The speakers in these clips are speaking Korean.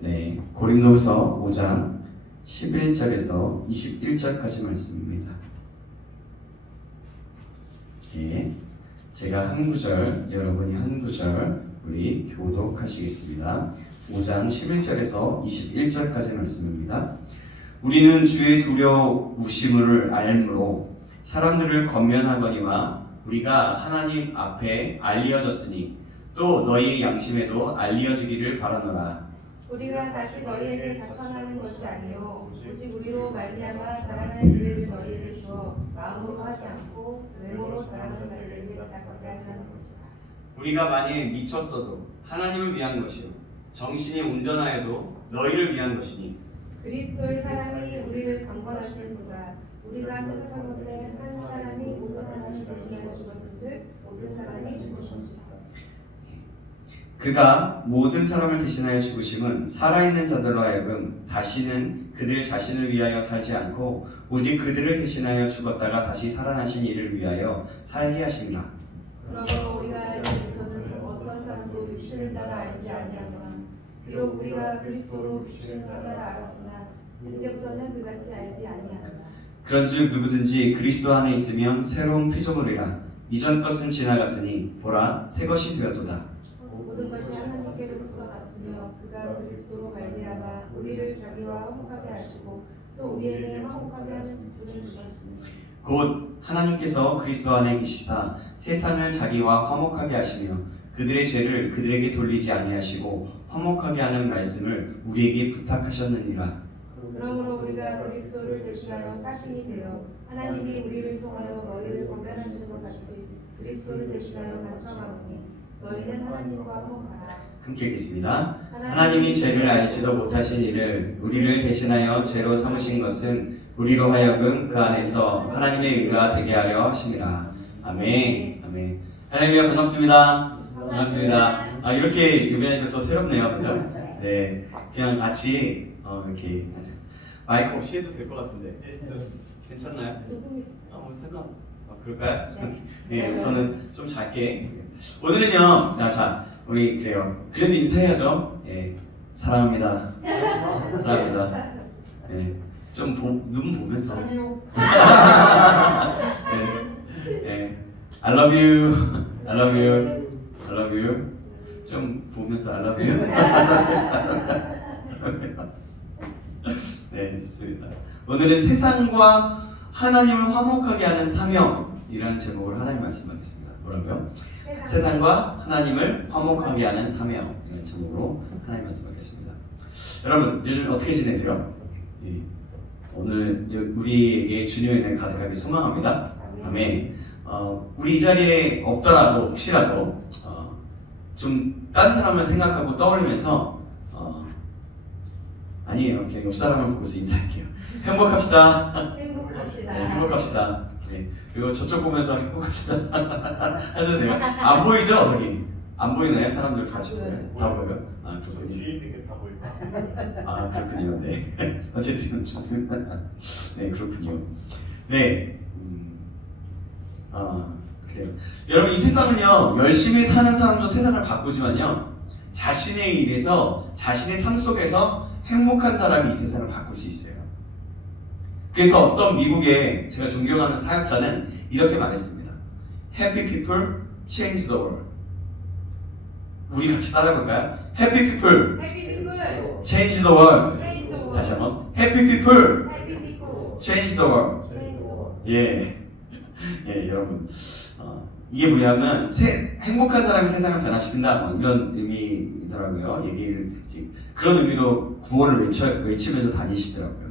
네, 고린도후서 5장 11절에서 21절까지 말씀입니다. 예, 제가 한 구절, 여러분이 한 구절 우리 교독하시겠습니다. 5장 11절에서 21절까지 말씀입니다. 우리는 주의 두려우심을 알므로 사람들을 권면하거니와 우리가 하나님 앞에 알리어졌으니 또 너희의 양심에도 알리어지기를 바라노라. 우리가 다시 너희에게 자청하는 것이 아니요 오직 우리로 말미암아 자라나는 기회를 너희에게 주어 마음으로 하지 않고 외모로 자라는 자들에게 가깝게 하는 것이다. 우리가 만일 미쳤어도 하나님을 위한 것이요 정신이 온전하여도 너희를 위한 것이니 그리스도의 사랑이 우리를 강권하시는도다. 우리가 생각하건대 한 사람이 모든 사람을 대신하여 죽었은즉 모든 사람이 죽을 것이다. 그가 모든 사람을 대신하여 죽으심은 살아있는 자들로 하여금 다시는 그들 자신을 위하여 살지 않고 오직 그들을 대신하여 죽었다가 다시 살아나신 이를 위하여 살게 하심이라. 그러므로 우리가 이제부터는 어떤 사람도 육신을 따라 알지 아니하노라. 비록 우리가 그리스도로 육신을 따라 알았으나 이제부터는 그같이 알지 아니하노라. 그런즉 누구든지 그리스도 안에 있으면 새로운 피조물이라. 이전 것은 지나갔으니 보라 새 것이 되었도다. 모든 것이 하나님께로부터 났으며 그가 그리스도로 말미암아 우리를 자기와 화목하게 하시고 또 우리에게 화목하게 하는 직분을 주셨으니 곧 하나님께서 그리스도 안에 계시사 세상을 자기와 화목하게 하시며 그들의 죄를 그들에게 돌리지 아니하시고 화목하게 하는 말씀을 우리에게 부탁하셨느니라. 그러므로 우리가 그리스도를 대신하여 사신이 되어 하나님이 우리를 통하여 너희를 권면하시는 것 같이 그리스도를 대신하여 간청하오니 너희는 하나님과 화목하라. 함께 읽겠습니다. 하나님이 죄를 알지도 못하신 이를 우리를 대신하여 죄로 삼으신 것은 우리로 하여금 그 안에서 하나님의 의가 되게 하려 하심이라. 아멘. 아멘. 할렐루야. 반갑습니다. 반갑습니다. 이렇게 예배하니까 또 새롭네요. 그죠? 네. 그냥 같이 이렇게 마이크 없이 해도 될 것 같은데. 괜찮나요? 뭐 상관. 그럴까요? 네. 우선은 좀 작게. 오늘은요. 자, 우리 그래요. 그래도 인사해야죠. 예. 사랑합니다. 사랑합니다. 네. 좀 눈 보면서. 네. 네. I love you. I love you. I love you. 좀 보면서 I love you. 네, 좋습니다. 오늘은 세상과 하나님을 화목하게 하는 사명이라는 제목으로 하나님 말씀하겠습니다. 뭐라고요? 세상과 하나님을 화목하게 하는 사명이라는 제목으로 하나님 말씀하겠습니다. 여러분, 요즘 어떻게 지내세요? 예. 오늘 우리에게 주님의 은혜 가득하게 소망합니다. 아멘. 우리 이 자리에 없더라도 혹시라도 좀 딴 사람을 생각하고 떠올리면서 아니에요. 그냥 옆 사람을 보고서 인사할게요. 행복합시다. 행복합시다. 네, 행복합시다. 네. 그리고 저쪽 보면서 행복합시다. 하셔도 돼요. 안 보이죠? 저기 안 보이나요? 사람들 같이 보여요? 다 보여요? 아, 그렇군요. 뒤에 있는 게 다 보일까? 아, 그렇군요. 네. 어쨌든 좋습니다. 네, 그렇군요. 네. 그래요. 여러분, 이 세상은요, 열심히 사는 사람도 세상을 바꾸지만요, 자신의 일에서, 자신의 삶 속에서 행복한 사람이 이 세상을 바꿀 수 있어요. 그래서 어떤 미국의 제가 존경하는 사역자는 이렇게 말했습니다. Happy people change the world. 우리 같이 따라해볼까요? Happy people change the world. 다시 한번. Happy people change the world. 예. 예, 여러분. 이게 뭐냐면 행복한 사람이 세상을 변화시킨다 뭐 이런 의미더라고요. 그런 의미로 구호를 외치면서 다니시더라고요.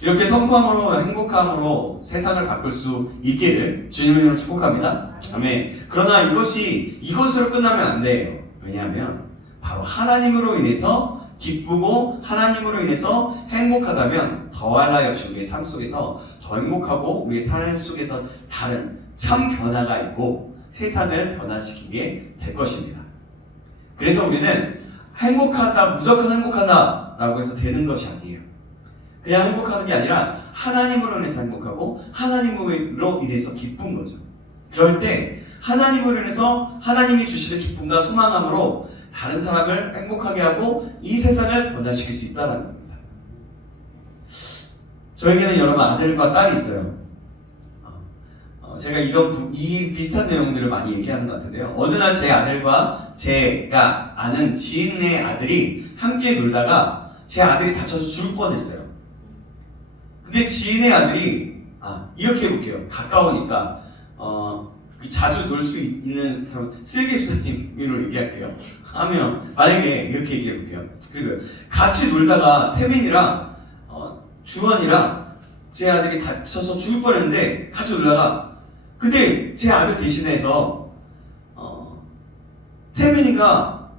이렇게 선포함으로 행복함으로 세상을 바꿀 수 있기를 주님의 이름으로 축복합니다. 아멘. 그러나 이것으로 끝나면 안 돼요. 왜냐하면 바로 하나님으로 인해서 기쁘고 하나님으로 인해서 행복하다면 더할 역시 우리의 삶 속에서 더 행복하고 우리의 삶 속에서 다른 참 변화가 있고 세상을 변화시키게 될 것입니다. 그래서 우리는 행복하다, 무조건 행복하다 라고 해서 되는 것이 아니에요. 그냥 행복하는 게 아니라 하나님으로 인해서 행복하고 하나님으로 인해서 기쁜 거죠. 그럴 때 하나님으로 인해서 하나님이 주시는 기쁨과 소망함으로 다른 사람을 행복하게 하고 이 세상을 변화시킬 수 있다는 겁니다. 저에게는 여러분 아들과 딸이 있어요. 제가 이 비슷한 내용들을 많이 얘기하는 것 같은데요. 어느 날 제 아들과 제가 아는 지인의 아들이 함께 놀다가 제 아들이 다쳐서 죽을 뻔했어요. 근데 지인의 아들이 이렇게 해볼게요. 가까우니까 자주 놀 수 있는 사람 슬기입사님으로 얘기할게요. 하면 만약에 이렇게 얘기해볼게요. 그리고 같이 놀다가 태민이랑 주원이랑 제 아들이 다쳐서 죽을 뻔했는데 같이 놀다가 근데 제 아들 대신해서 태민이가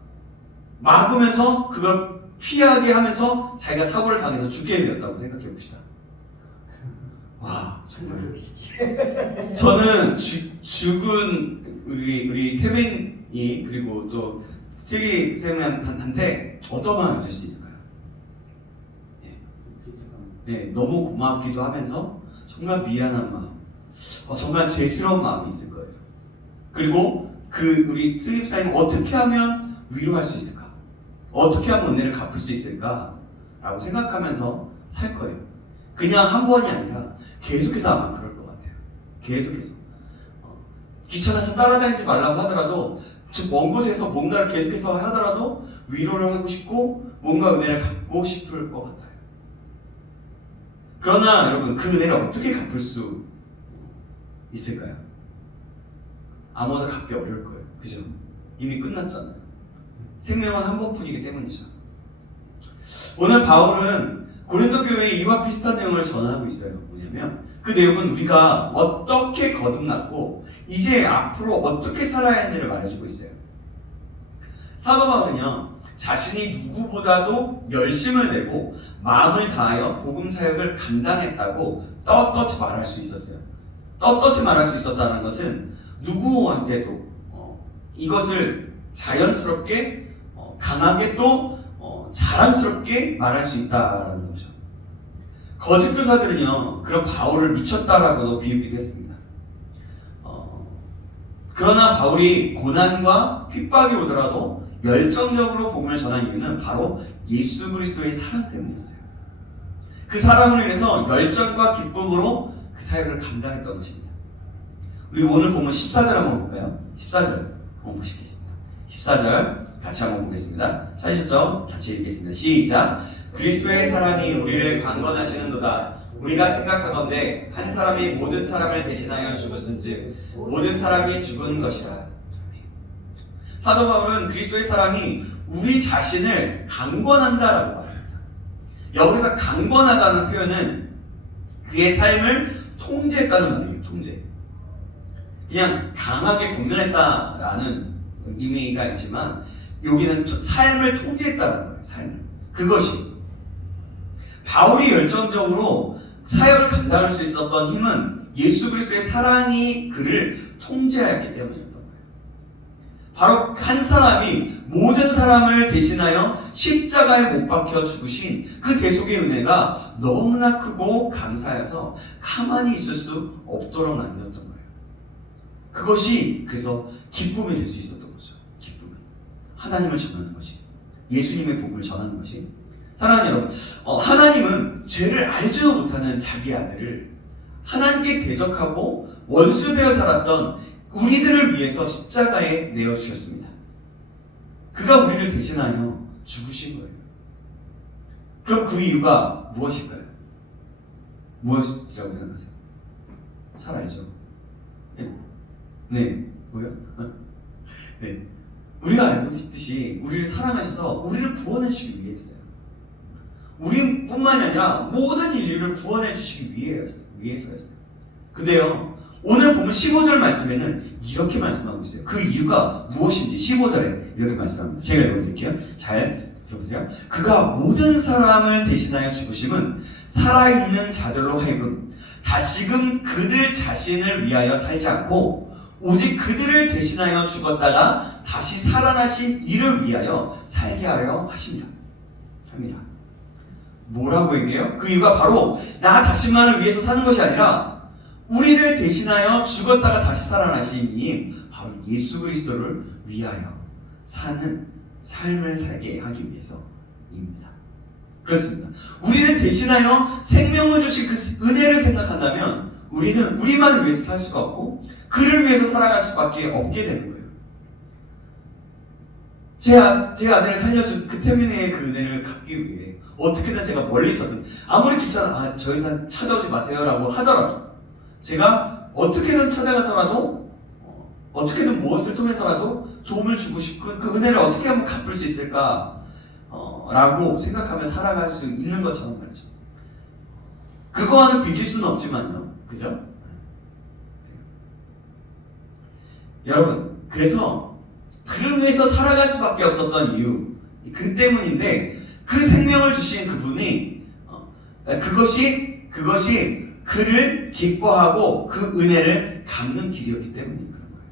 막으면서 그걸 피하게 하면서 자기가 사고를 당해서 죽게 되었다고 생각해 봅시다. 와 정말 저는 죽은 우리 태민이 그리고 또 슬기 쌤한테 어떤 마음을 가질 수 있을까요? 네, 너무 고맙기도 하면서 정말 미안한 마음, 정말 죄스러운 마음이 있을 거예요. 그리고 우리 슬기사님 어떻게 하면 위로할 수 있을까? 어떻게 하면 은혜를 갚을 수 있을까? 라고 생각하면서 살 거예요. 그냥 한 번이 아니라 계속해서 아마 그럴 것 같아요. 계속해서 귀찮아서 따라다니지 말라고 하더라도 먼 곳에서 뭔가를 계속해서 하더라도 위로를 하고 싶고 뭔가 은혜를 갚고 싶을 것 같아요. 그러나 여러분 그 은혜를 어떻게 갚을 수 있을까요? 아무나 갚기 어려울 거예요. 그죠? 이미 끝났잖아요. 생명은 한 번뿐이기 때문이죠. 오늘 바울은 고린도 교회에 이와 비슷한 내용을 전하고 있어요. 뭐냐면 그 내용은 우리가 어떻게 거듭났고 이제 앞으로 어떻게 살아야 하는지를 말해주고 있어요. 사도 바울은요 자신이 누구보다도 열심을 내고 마음을 다하여 복음 사역을 감당했다고 떳떳이 말할 수 있었어요. 떳떳이 말할 수 있었다는 것은 누구한테도 이것을 자연스럽게 강하게 또 자랑스럽게 말할 수 있다라는 거죠. 거짓 교사들은요 그런 바울을 미쳤다라고도 비웃기도 했습니다. 그러나 바울이 고난과 핍박이 오더라도 열정적으로 복음을 전한 이유는 바로 예수 그리스도의 사랑 때문이었어요. 그 사랑으로 인해서 열정과 기쁨으로 그 사역을 감당했던 것입니다. 우리 오늘 보면 14절 한번 볼까요? 14절 한번 보시겠습니다. 14절 같이 한번 보겠습니다. 찾으셨죠? 같이 읽겠습니다. 시작! 그리스도의 사랑이 우리를 강건하시는도다. 우리가 생각하건대 한 사람이 모든 사람을 대신하여 죽었은즉 모든 사람이 죽은 것이라. 사도 바울은 그리스도의 사랑이 우리 자신을 강건한다라고 말합니다. 여기서 강건하다는 표현은 그의 삶을 통제했다는 말이에요. 통제. 그냥 강하게 권면했다라는 의미가 있지만 여기는 삶을 통제했다는 거예요. 삶을. 그것이 바울이 열정적으로 사역을 감당할 수 있었던 힘은 예수 그리스도의 사랑이 그를 통제하였기 때문이었던 거예요. 바로 한 사람이 모든 사람을 대신하여 십자가에 못 박혀 죽으신 그 대속의 은혜가 너무나 크고 감사해서 가만히 있을 수 없도록 만들었던 거예요. 그것이 그래서 기쁨이 될 수 있었던 거죠. 기쁨이. 하나님을 전하는 것이. 예수님의 복음을 전하는 것이. 사랑하는 여러분, 하나님은 죄를 알지도 못하는 자기 아들을 하나님께 대적하고 원수되어 살았던 우리들을 위해서 십자가에 내어주셨습니다. 그가 우리를 대신하여 죽으신 거예요. 그럼 그 이유가 무엇일까요? 무엇이라고 생각하세요? 잘 알죠? 네. 뭐요? 네. 우리가 알고 있듯이 우리를 사랑하셔서 우리를 구원해 주시기 위해 했어요. 우리뿐만이 아니라 모든 인류를 구원해 주시기 위해서였어요. 근데요, 오늘 보면 15절 말씀에는 이렇게 말씀하고 있어요. 그 이유가 무엇인지 15절에 이렇게 말씀합니다. 제가 읽어드릴게요. 잘 들어보세요. 그가 모든 사람을 대신하여 죽으심은 살아있는 자들로 하여금 다시금 그들 자신을 위하여 살지 않고 오직 그들을 대신하여 죽었다가 다시 살아나신 이를 위하여 살게 하려 하십니다. 뭐라고 얘기해요? 그 이유가 바로 나 자신만을 위해서 사는 것이 아니라 우리를 대신하여 죽었다가 다시 살아나신 이인 바로 예수 그리스도를 위하여 사는 삶을 살게 하기 위해서입니다. 그렇습니다. 우리를 대신하여 생명을 주신 그 은혜를 생각한다면 우리는 우리만을 위해서 살 수가 없고 그를 위해서 살아갈 수밖에 없게 되는 거예요. 제 아들을 살려준 그 태민의 그 은혜를 갚기 위해 어떻게든 제가 멀리 있었든 아무리 귀찮아 저 이상 찾아오지 마세요 라고 하더라도 제가 어떻게든 찾아가서라도 어떻게든 무엇을 통해서라도 도움을 주고 싶은 그 은혜를 어떻게 하면 갚을 수 있을까 라고 생각하며 살아갈 수 있는 것처럼 말이죠. 그거와는 비길 수는 없지만요. 그죠? 여러분, 그래서 그를 위해서 살아갈 수밖에 없었던 이유 그 때문인데 그 생명을 주신 그분이 그것이 그를 기뻐하고 그 은혜를 갚는 길이었기 때문인 그런 거예요.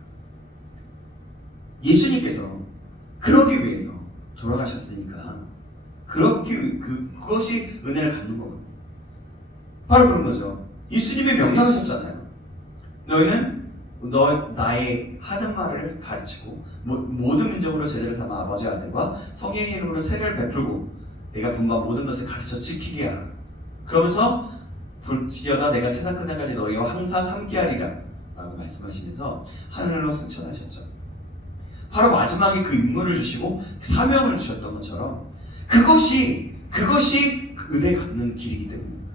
예수님께서 그러기 위해서 돌아가셨으니까 그것이 은혜를 갚는 거거든요. 바로 그런 거죠. 예수님이 명령하셨잖아요. 너희는 나의 하는 말을 가르치고 모든 민족으로 제자를 삼아 아버지와 아들과 성령의 이름으로 세례를 베풀고 내가 분반 모든 것을 가르쳐 지키게 하라. 그러면서 볼지어다 내가 세상 끝날까지 너희와 항상 함께하리라 라고 말씀하시면서 하늘로 승천하셨죠. 바로 마지막에 그 임무를 주시고 사명을 주셨던 것처럼 그것이 은혜 갚는 길이기 때문입니다.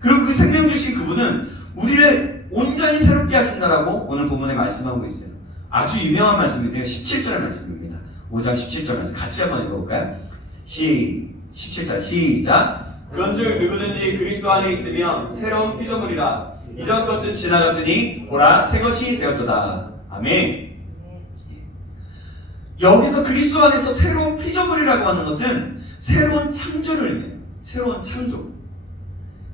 그리고 그 생명 주신 그분은 우리를 온전히 새롭게 하신다라고 오늘 본문에 말씀하고 있어요. 아주 유명한 말씀인데요. 17절 말씀입니다. 5장 17절 말씀 같이 한번 읽어볼까요? 17절 시작. 그런즉 누구든지 그리스도 안에 있으면 새로운 피조물이라 이전 것은 지나갔으니 보라 새 것이 되었도다. 아멘. 여기서 그리스도 안에서 새로운 피조물이라고 하는 것은 새로운 창조를 의미해요. 새로운 창조.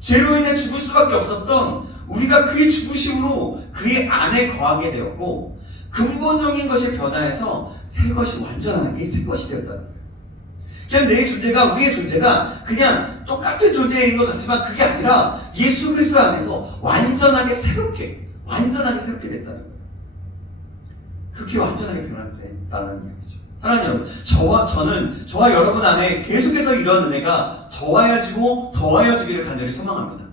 죄로 인해 죽을 수밖에 없었던 우리가 그의 죽으심으로 그의 안에 거하게 되었고 근본적인 것이 변화해서 새 것이 완전하게 새 것이 되었다는 거예요. 그냥 내 존재가 우리의 존재가 그냥 똑같은 존재인 것 같지만 그게 아니라 예수 그리스도 안에서 완전하게 새롭게 됐다는 거예요. 그렇게 완전하게 변화됐다는 이야기죠. 사랑하는 여러분, 저와 여러분 안에 계속해서 이런 은혜가 더하여지기를 간절히 소망합니다.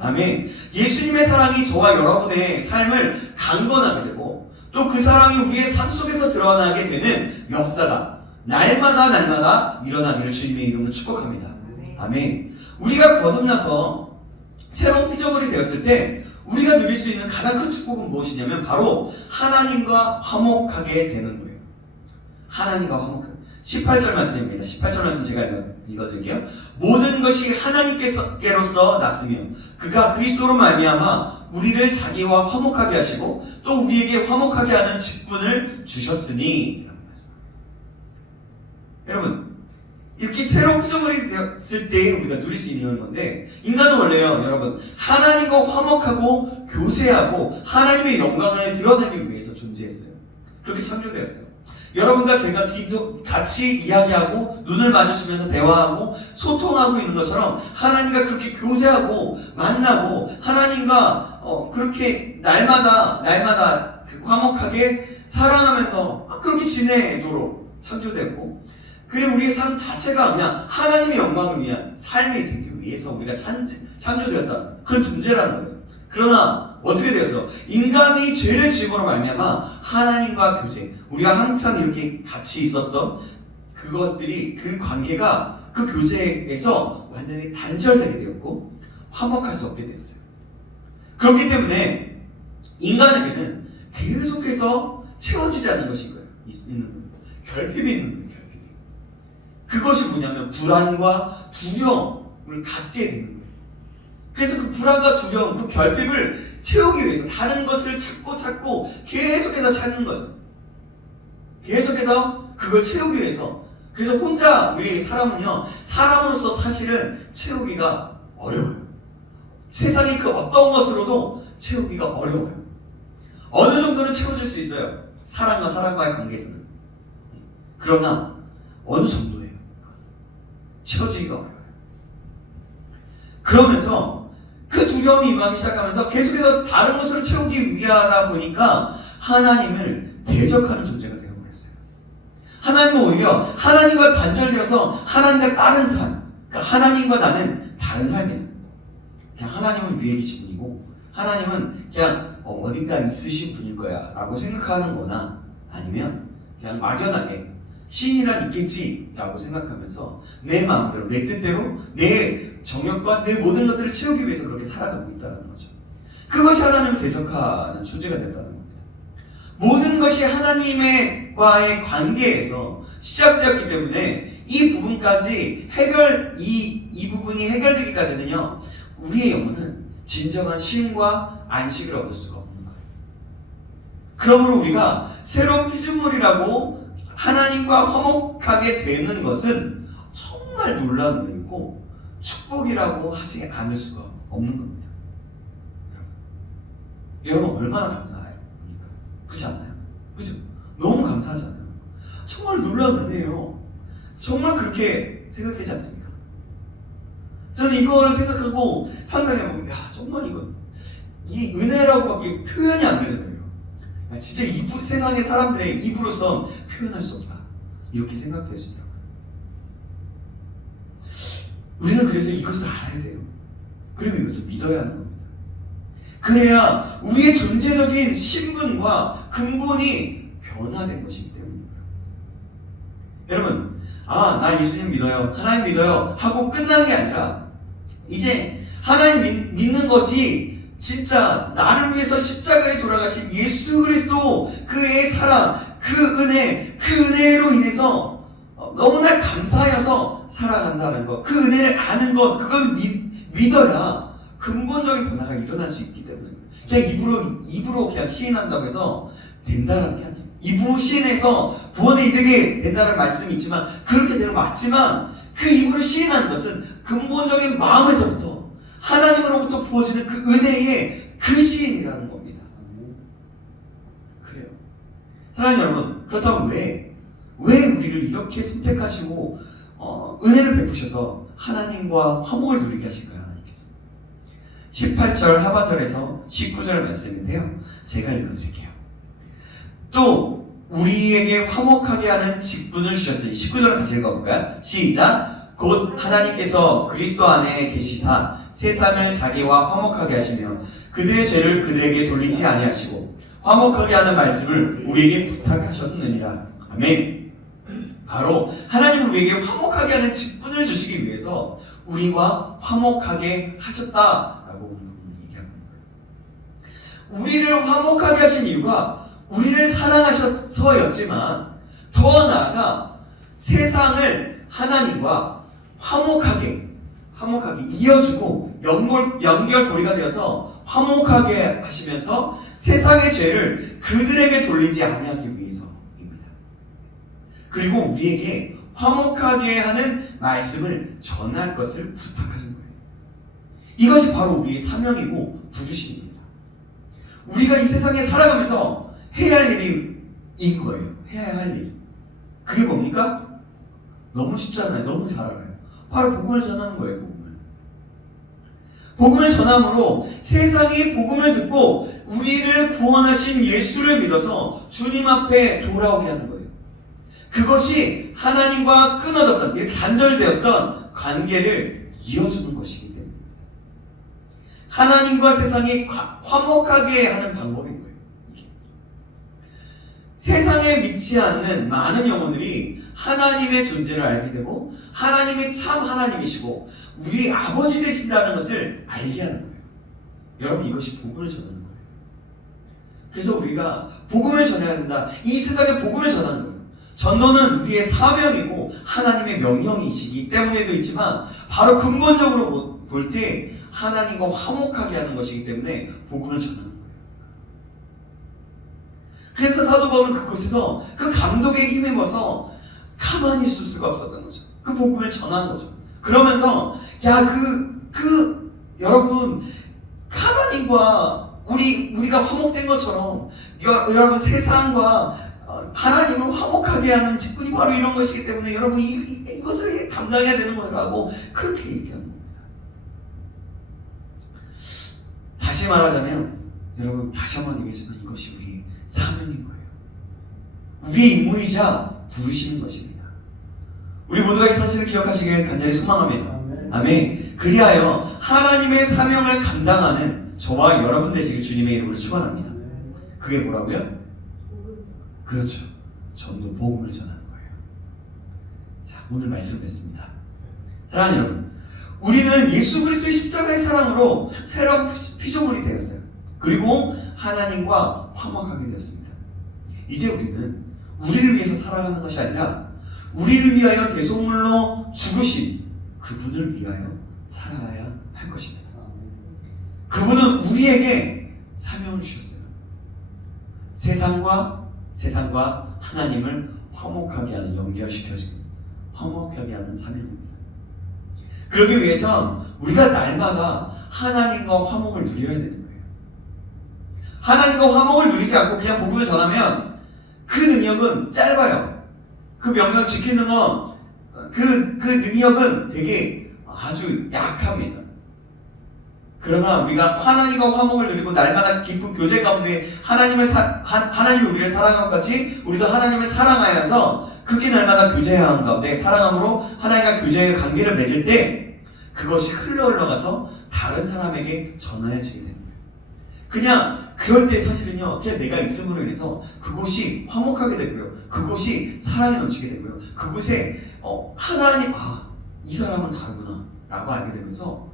아멘. 예수님의 사랑이 저와 여러분의 삶을 강건하게 되고 또 그 사랑이 우리의 삶 속에서 드러나게 되는 역사가 날마다 일어나기를 주님의 이름으로 축복합니다. 아멘. 우리가 거듭나서 새로운 피조물이 되었을 때 우리가 누릴 수 있는 가장 큰 축복은 무엇이냐면 바로 하나님과 화목하게 되는 거예요. 하나님과 화목하게. 18절 말씀입니다. 18절 말씀 제가 읽어드릴게요. 모든 것이 하나님께로서 났으며 그가 그리스도로 말미암아 우리를 자기와 화목하게 하시고 또 우리에게 화목하게 하는 직분을 주셨으니 라는 말씀. 여러분, 이렇게 새로운 피조물이 되었을 때 우리가 누릴 수 있는 건데 인간은 원래요, 여러분, 하나님과 화목하고 교제하고 하나님의 영광을 드러내기 위해서 존재했어요. 그렇게 창조되었어요. 여러분과 제가 같이 이야기하고 눈을 마주치면서 대화하고 소통하고 있는 것처럼 하나님과 그렇게 교제하고 만나고 하나님과 그렇게 날마다 화목하게 사랑하면서 그렇게 지내도록 창조되고 그리고 우리의 삶 자체가 그냥 하나님의 영광을 위한 삶이 되기 위해서 우리가 창조되었다. 그런 존재라는 거예요. 그러나 어떻게 되었어? 인간이 죄를 지음으로 말미암아 하나님과 교제, 우리가 항상 이렇게 같이 있었던 그것들이 그 관계가 그 교제에서 완전히 단절되게 되었고 화목할 수 없게 되었어요. 그렇기 때문에 인간에게는 계속해서 채워지지 않는 것인 거예요. 있는 거예요. 결핍이 있는 거예요. 결핍이. 그것이 뭐냐면 불안과 두려움을 갖게 되는 거예요. 그래서 그 불안과 두려움, 그 결핍을 채우기 위해서 다른 것을 찾고 계속해서 찾는 거죠. 계속해서 그걸 채우기 위해서. 그래서 혼자 우리 사람은요, 사람으로서 사실은 채우기가 어려워요. 세상의 그 어떤 것으로도 채우기가 어려워요. 어느 정도는 채워질 수 있어요. 사람과의 관계에서는. 그러나 어느 정도예요. 채워지기가 어려워요. 그러면서 그 두려움이 임하기 시작하면서 계속해서 다른 것으로 채우기 위하다 보니까 하나님을 대적하는 존재가 되어버렸어요. 하나님은 오히려 하나님과 단절되어서 하나님과 다른 삶, 그러니까 하나님과 나는 다른 삶이야. 그냥 하나님은 위에 계신 분이고 하나님은 그냥 어딘가 있으신 분일 거야 라고 생각하는 거나, 아니면 그냥 막연하게 신이란 있겠지 라고 생각하면서 내 마음대로 내 뜻대로 내 정욕과 내 모든 것들을 채우기 위해서 그렇게 살아가고 있다는 거죠. 그것이 하나님을 대적하는 존재가 됐다는 겁니다. 모든 것이 하나님과의 관계에서 시작되었기 때문에 이 부분까지 이 부분이 해결되기까지는요, 우리의 영혼은 진정한 쉼과 안식을 얻을 수가 없는 거예요. 그러므로 우리가 새로운 피조물이라고 하나님과 화목하게 되는 것은 정말 놀라운 일이고 축복이라고 하지 않을 수가 없는 겁니다. 여러분 얼마나 감사해요? 그렇지 않나요? 그죠? 너무 감사하잖아요. 정말 놀라운 은혜예요. 정말 그렇게 생각되지 않습니까? 저는 이거를 생각하고 상상해보면, 야, 정말 이건 이 은혜라고밖에 표현이 안 되는 거예요. 야, 진짜 세상의 사람들의 입으로선 표현할 수 없다, 이렇게 생각되어지더라고요. 우리는 그래서 이것을 알아야 돼요. 그리고 이것을 믿어야 하는 겁니다. 그래야 우리의 존재적인 신분과 근본이 변화된 것이기 때문이에요. 여러분, 나 예수님 믿어요, 하나님 믿어요 하고 끝나는 게 아니라 이제 하나님 믿는 것이 진짜 나를 위해서 십자가에 돌아가신 예수 그리스도 그의 사랑, 그 은혜로 인해서 너무나 감사하여서 살아간다는 것, 그 은혜를 아는 것, 그걸 믿어야 근본적인 변화가 일어날 수 있기 때문에, 그냥 입으로 그냥 시인한다고 해서 된다는 게 아니에요. 입으로 시인해서 구원에 이르게 된다는 말씀이 있지만, 그렇게 되는 건 맞지만, 그 입으로 시인하는 것은 근본적인 마음에서부터 하나님으로부터 부어지는 그 은혜의 그 시인이라는 겁니다. 그래요. 사랑하는 여러분, 그렇다면 왜 우리를 이렇게 선택하시고 은혜를 베푸셔서 하나님과 화목을 누리게 하실까요? 하나님께서 18절 하반절에서 19절 말씀인데요, 제가 읽어드릴게요. 또 우리에게 화목하게 하는 직분을 주셨으니, 19절을 같이 읽어볼까요? 시작! 곧 하나님께서 그리스도 안에 계시사 세상을 자기와 화목하게 하시며 그들의 죄를 그들에게 돌리지 아니하시고 화목하게 하는 말씀을 우리에게 부탁하셨느니라. 아멘. 바로 하나님은 우리에게 화목하게 하는 직분을 주시기 위해서 우리와 화목하게 하셨다라고 얘기합니다. 우리를 화목하게 하신 이유가 우리를 사랑하셔서였지만, 더 나아가 세상을 하나님과 화목하게 이어주고 연결고리가 되어서 화목하게 하시면서 세상의 죄를 그들에게 돌리지 아니하기 위해서입니다. 그리고 우리에게 화목하게 하는 말씀을 전할 것을 부탁하신 거예요. 이것이 바로 우리의 사명이고 부르심입니다. 우리가 이 세상에 살아가면서 해야 할 일이 이거예요. 해야 할 일. 그게 뭡니까? 너무 쉽잖아요. 너무 잘 알아요. 바로 복음을 전하는 거예요. 복음을 전함으로 세상이 복음을 듣고 우리를 구원하신 예수를 믿어서 주님 앞에 돌아오게 하는 거예요. 그것이 하나님과 끊어졌던, 이렇게 단절되었던 관계를 이어주는 것이기 때문입니다. 하나님과 세상이 화목하게 하는 방법인 거예요. 이게. 세상에 믿지 않는 많은 영혼들이 하나님의 존재를 알게 되고 하나님이 참 하나님이시고 우리 아버지 되신다는 것을 알게 하는 거예요. 여러분, 이것이 복음을 전하는 거예요. 그래서 우리가 복음을 전해야 한다. 이 세상에 복음을 전하는 거예요. 전도는 우리의 사명이고 하나님의 명령이시기 때문에도 있지만, 바로 근본적으로 볼 때 하나님과 화목하게 하는 것이기 때문에 복음을 전하는 거예요. 그래서 사도 바울은 그곳에서 그 감독에 힘입어서 가만히 있을 수가 없었던 거죠. 그 복음을 전하는 거죠. 그러면서 여러분, 하나님과 우리가 화목된 것처럼 여러분 세상과 하나님을 화목하게 하는 직분이 바로 이런 것이기 때문에 여러분 이것을 감당해야 되는 거라고 그렇게 얘기하는 겁니다. 다시 말하자면, 여러분, 다시 한번 얘기하지만 이것이 우리의 사명인 거예요. 우리의 임무이자 부르시는 것입니다. 우리 모두가 이 사실을 기억하시길 간절히 소망합니다. 아멘. 그리하여 하나님의 사명을 감당하는 저와 여러분 되시길 주님의 이름으로 축원합니다. 그게 뭐라고요? 그렇죠. 전도 복음을 전하는 거예요. 자, 오늘 말씀 뵙습니다. 사랑하는 여러분, 우리는 예수 그리스도의 십자가의 사랑으로 새로운 피조물이 되었어요. 그리고 하나님과 화목하게 되었습니다. 이제 우리는 우리를 위해서 살아가는 것이 아니라 우리를 위하여 대속물로 죽으신 그분을 위하여 살아야 할 것입니다. 그분은 우리에게 사명을 주셨어요. 세상과 하나님을 화목하게 하는, 연결시켜주는, 화목하게 하는 사명입니다. 그러기 위해선 우리가 날마다 하나님과 화목을 누려야 되는 거예요. 하나님과 화목을 누리지 않고 그냥 복음을 전하면 그 능력은 짧아요. 그 명령 지키는 건 그 능력은 되게 아주 약합니다. 그러나 우리가 하나님과 화목을 누리고 날마다 깊은 교제 가운데 하나님이 우리를 사랑한 것 같이 우리도 하나님을 사랑하여서 그렇게 날마다 교제하는 가운데 사랑함으로 하나님과 교제의 관계를 맺을 때 그것이 흘러가서 다른 사람에게 전해지게 되는 거예요. 그냥 그럴 때 사실은요, 그냥 내가 있음으로 인해서 그곳이 화목하게 되고요, 그곳이 사랑이 넘치게 되고요, 그곳에 하나님, 이 사람은 다르구나 라고 알게 되면서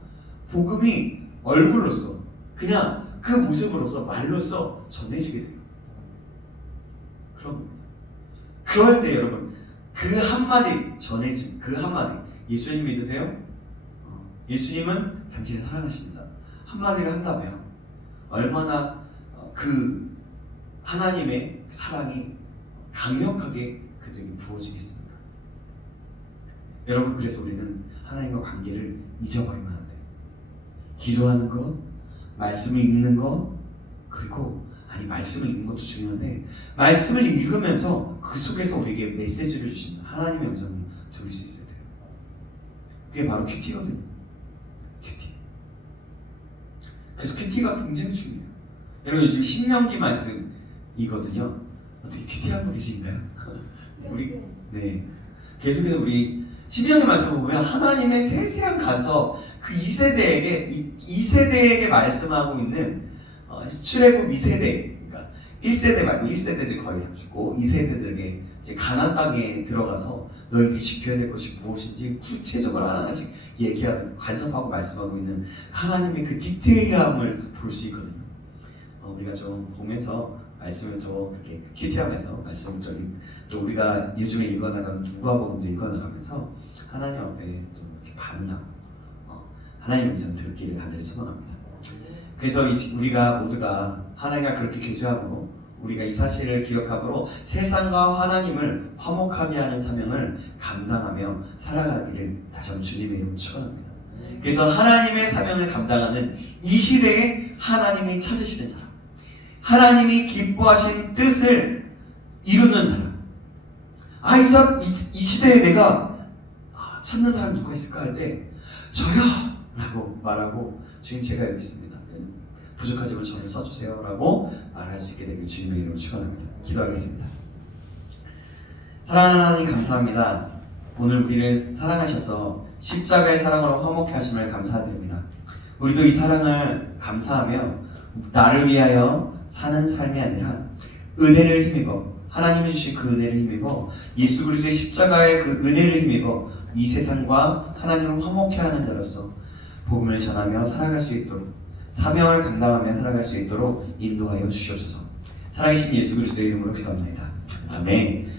복음이 얼굴로서 그냥 그 모습으로서 말로서 전해지게 돼요. 그럴 때 여러분, 그 한마디 전해진 그 한마디, 예수님 믿으세요? 예수님은 당신을 사랑하십니다. 한마디를 한다면 얼마나 그 하나님의 사랑이 강력하게 그들에게 부어지겠습니까? 여러분, 그래서 우리는 하나님과 관계를 잊어버리면 안 돼요. 기도하는 것, 말씀을 읽는 것, 그리고 말씀을 읽는 것도 중요한데 말씀을 읽으면서 그 속에서 우리에게 메시지를 주시는 하나님의 음성을 들을 수 있어야 돼요. 그게 바로 큐티거든요. 큐티. 그래서 큐티가 굉장히 중요해요. 여러분, 요즘 신명기 말씀이거든요. 어떻게 큐티 한 분 계신가요? 우리 계속해서 우리 신명기 말씀을 보면 하나님의 세세한 간섭, 그 2세대에게 말씀하고 있는 출애굽 2세대, 그러니까 1세대 말고 1세대들 거의 다 죽고 2세대들에게 이제 가나안 땅에 들어가서 너희들이 지켜야 될 것이 무엇인지 구체적으로 하나씩 얘기하고 간섭하고 말씀하고 있는 하나님의 그 디테일함을 볼 수 있거든요. 우리가 좀 보면서 말씀을 좀 이렇게 큐티하면서 말씀을 또 우리가 요즘에 읽어나가면 누가복음도 읽어나가면서 하나님 앞에 또 이렇게 반응하고 하나님의 음성 듣기를 간절히 소망합니다. 그래서 우리가 모두가 하나님과 그렇게 교제하고 우리가 이 사실을 기억함으로 세상과 하나님을 화목하게 하는 사명을 감당하며 살아가기를 다시 한번 주님의 이름으로 축원합니다. 그래서 하나님의 사명을 감당하는 이 시대에 하나님이 찾으시는 사람, 하나님이 기뻐하신 뜻을 이루는 사람, 이 시대에 내가 찾는 사람 누가 있을까 할 때 저요! 라고 말하고 주님 제가 여기 있습니다. 부족하지만 저를 써주세요 라고 말할 수 있게 되길 주님의 이름으로 축원합니다. 기도하겠습니다. 사랑하는 하나님 감사합니다. 오늘 우리를 사랑하셔서 십자가의 사랑으로 화목케 하심을 감사드립니다. 우리도 이 사랑을 감사하며 나를 위하여 사는 삶이 아니라 은혜를 힘입어 하나님이 주신 그 은혜를 힘입어 예수 그리스도의 십자가의 그 은혜를 힘입어 이 세상과 하나님을 화목케 하는 자로서 복음을 전하며 살아갈 수 있도록 사명을 감당하며 살아갈 수 있도록 인도하여 주시옵소서. 살아계신 예수 그리스도의 이름으로 기도합니다. 아멘.